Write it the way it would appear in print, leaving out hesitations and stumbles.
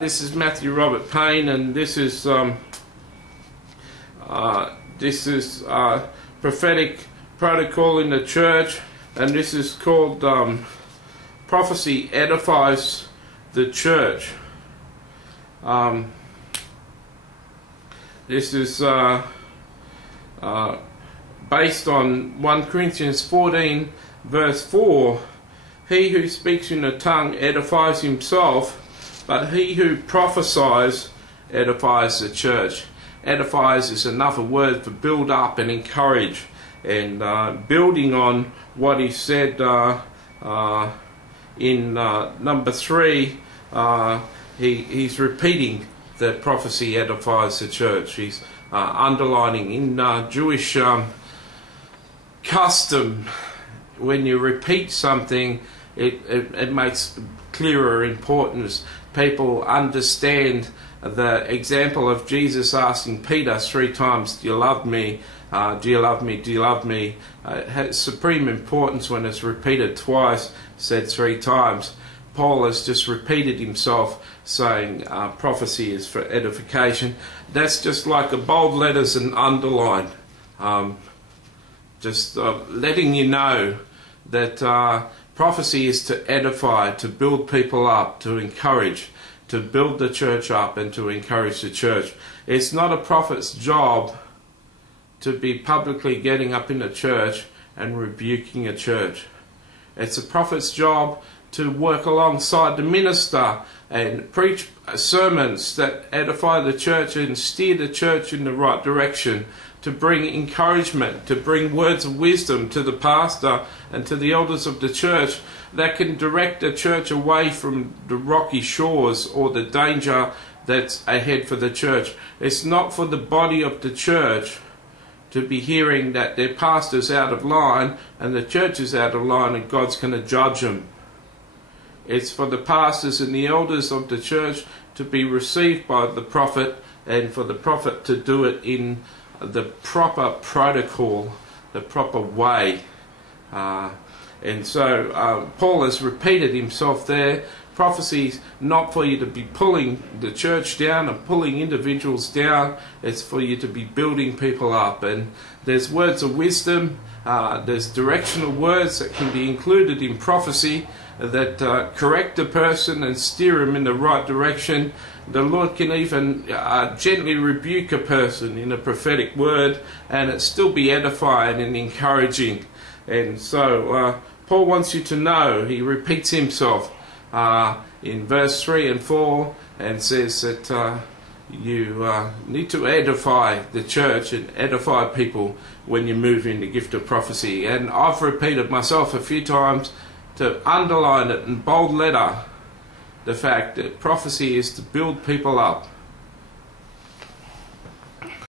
This is Matthew Robert Payne, and this is prophetic protocol in the church, and this is called prophecy edifies the church. This is based on 1 Corinthians 14 verse 4. He who speaks in a tongue edifies himself, but he who prophesies edifies the church. Edifies is another word for build up and encourage, and building on what he said in number 3, he's repeating that prophecy edifies the church. He's underlining in Jewish custom, when you repeat something, it makes clearer importance. People understand the example of Jesus asking Peter 3 times, "Do you love me? Do you love me? Do you love me?" It has supreme importance when it's repeated twice, said 3 times. Paul has just repeated himself, saying prophecy is for edification. That's just like the bold letters and underline. Letting you know that prophecy is to edify, to build people up, to encourage, to build the church up and to encourage the church. It's not a prophet's job to be publicly getting up in the church and rebuking a church. It's a prophet's job to work alongside the minister and preach sermons that edify the church and steer the church in the right direction, to bring encouragement, to bring words of wisdom to the pastor and to the elders of the church that can direct the church away from the rocky shores or the danger that's ahead for the church. It's not for the body of the church to be hearing that their pastor's out of line and the church is out of line and God's going to judge them. It's for the pastors and the elders of the church to be received by the prophet, and for the prophet to do it in the proper protocol, the proper way. And so Paul has repeated himself there. Prophecy's not for you to be pulling the church down and pulling individuals down. It's for you to be building people up. And there's words of wisdom, there's directional words that can be included in prophecy that correct a person and steer him in the right direction. The Lord can even gently rebuke a person in a prophetic word, and it still be edifying and encouraging. And so Paul wants you to know, he repeats himself in verse 3 and 4 and says that you need to edify the church and edify people when you move in the gift of prophecy. And I've repeated myself a few times to underline it in bold letter, the fact that prophecy is to build people up.